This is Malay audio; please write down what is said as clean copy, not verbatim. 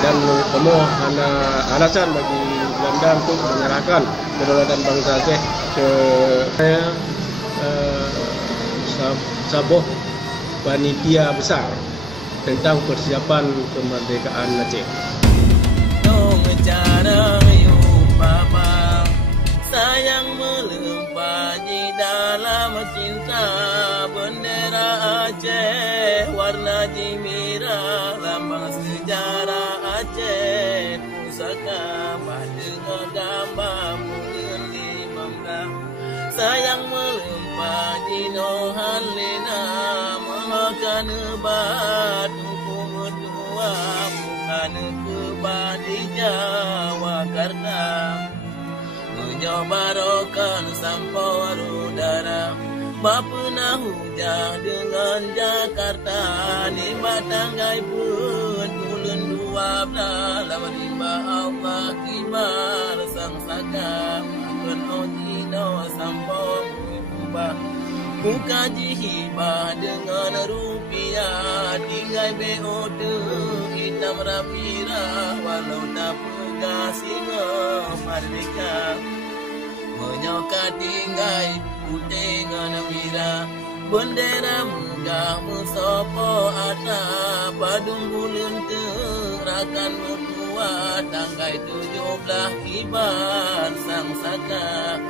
dan temu alasan bagi Belanda untuk menyerahkan kedaulatan bangsa Aceh ke sebuah panitia besar tentang persiapan kemerdekaan Aceh. Sayang melimpah di dalam cinta, bendera Aceh warna jimira, lambang sejarah Aceh, pusaka dengan gambar mulun limamlah. Sayang melimpah di nohan lena, makan ebat hukum dua, bukan kebat di Jawa karena menyobarokan sampau udara. Bapena hujah dengan Jakarta, di Batanggai pun bulan 12, lama tiba Allah kibar sang saka, makan ojino sampau berubah. Bukaji hibah dengan rupiah, tinggai BOD hitam rapira, walau tak pegah singa merdeka. Menyokat tinggai putih dengan mira, bendera megah mensopo atas, padung bulan terakan berdua, tanggai 17 kibar sang saka.